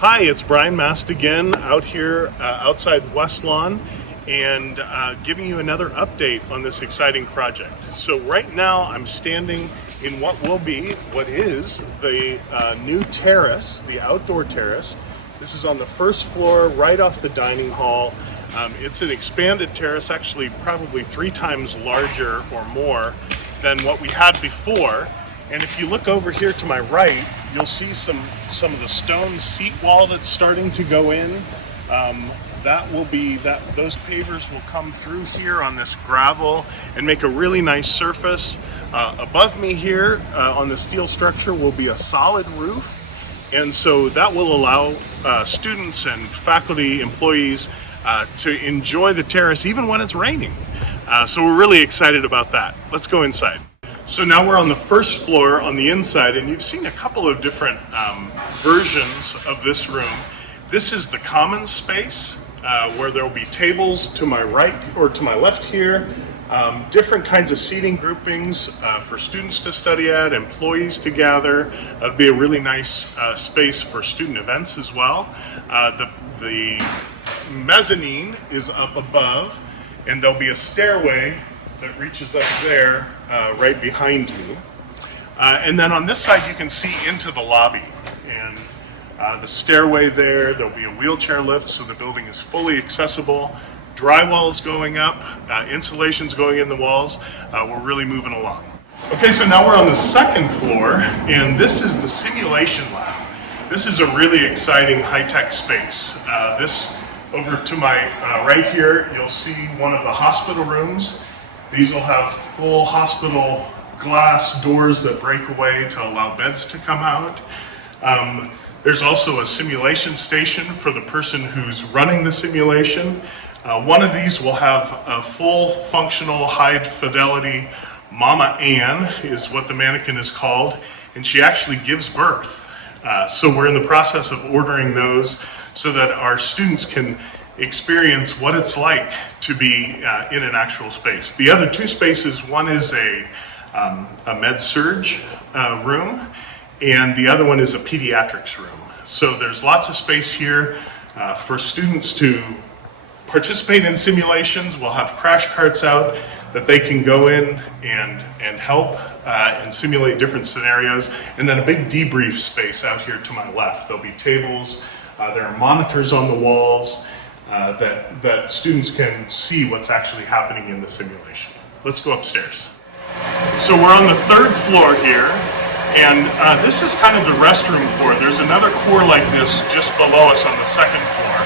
Hi, it's Brian Mast again out here outside Westlawn and giving you another update on this exciting project. So right now I'm standing in what is the new terrace, the outdoor terrace. This is on the first floor right off the dining hall. It's an expanded terrace, actually probably 3 times larger or more than what we had before. And if you look over here to my right, you'll see some of the stone seat wall that's starting to go in. Those pavers will come through here on this gravel and make a really nice surface. Above me here on the steel structure will be a solid roof, and so that will allow students and faculty, employees to enjoy the terrace even when it's raining. So we're really excited about that. Let's go inside. So now we're on the first floor on the inside, and you've seen a couple of different versions of this room. This is the common space where there will be tables to my right or to my left here, different kinds of seating groupings for students to study at, employees to gather. It'll be a really nice space for student events as well. The mezzanine is up above, and there'll be a stairway that reaches up there right behind me. And then on this side you can see into the lobby, and the stairway there'll be a wheelchair lift, so the building is fully accessible. Drywall is going up, insulation's going in the walls. We're really moving along. Okay, so now we're on the second floor, and this is the simulation lab. This is a really exciting high-tech space. This over to my right here, you'll see one of the hospital rooms. These will have full hospital glass doors that break away to allow beds to come out. There's also a simulation station for the person who's running the simulation. One of these will have a full functional high fidelity Mama Ann is what the mannequin is called, and she actually gives birth. So we're in the process of ordering those so that our students can experience what it's like to be in an actual space. The other 2 spaces, one is a med-surg room, and the other one is a pediatrics room. So there's lots of space here for students to participate in simulations. We'll have crash carts out that they can go in and help and simulate different scenarios. And then a big debrief space out here to my left. There'll be tables, there are monitors on the walls, that students can see what's actually happening in the simulation. Let's go upstairs. So we're on the 3rd floor here, and this is kind of the restroom core. There's another core like this just below us on the 2nd floor.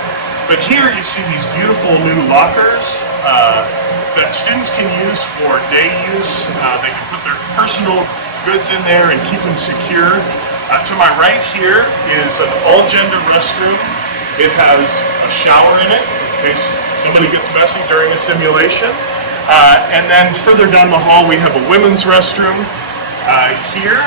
But here you see these beautiful new lockers that students can use for day use. They can put their personal goods in there and keep them secure. To my right here is an all-gender restroom. It has a shower in it in case somebody gets messy during a simulation. And then further down the hall we have a women's restroom here,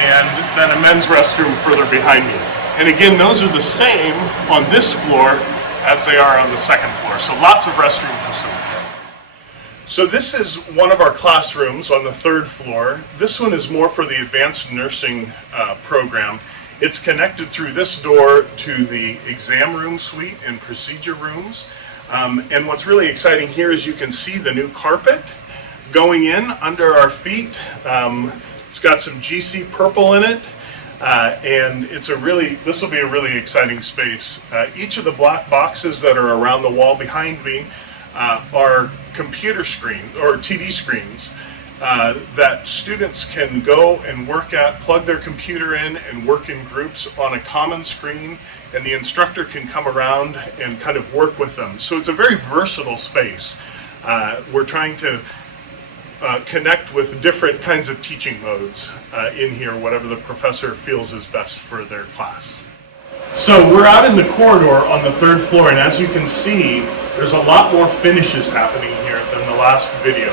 and then a men's restroom further behind me. And again, those are the same on this floor as they are on the 2nd floor. So lots of restroom facilities. So this is one of our classrooms on the 3rd floor. This one is more for the advanced nursing program. It's connected through this door to the exam room suite and procedure rooms. And what's really exciting here is you can see the new carpet going in under our feet. It's got some GC purple in it. And this will be a really exciting space. Each of the black boxes that are around the wall behind me are computer screens or TV screens that students can go and work at, plug their computer in and work in groups on a common screen, and the instructor can come around and kind of work with them. So it's a very versatile space. We're trying to connect with different kinds of teaching modes in here, whatever the professor feels is best for their class. So we're out in the corridor on the 3rd floor, and as you can see, there's a lot more finishes happening here than the last video.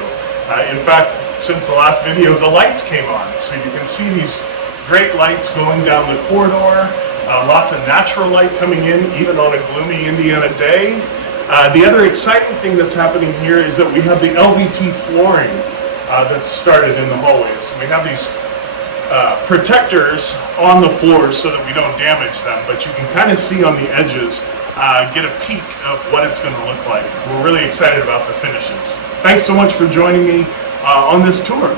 In fact, since the last video, the lights came on. So you can see these great lights going down the corridor, lots of natural light coming in, even on a gloomy Indiana day. The other exciting thing that's happening here is that we have the LVT flooring that's started in the hallways. We have these protectors on the floors so that we don't damage them, but you can kind of see on the edges, get a peek of what it's going to look like. We're really excited about the finishes. Thanks so much for joining me on this tour.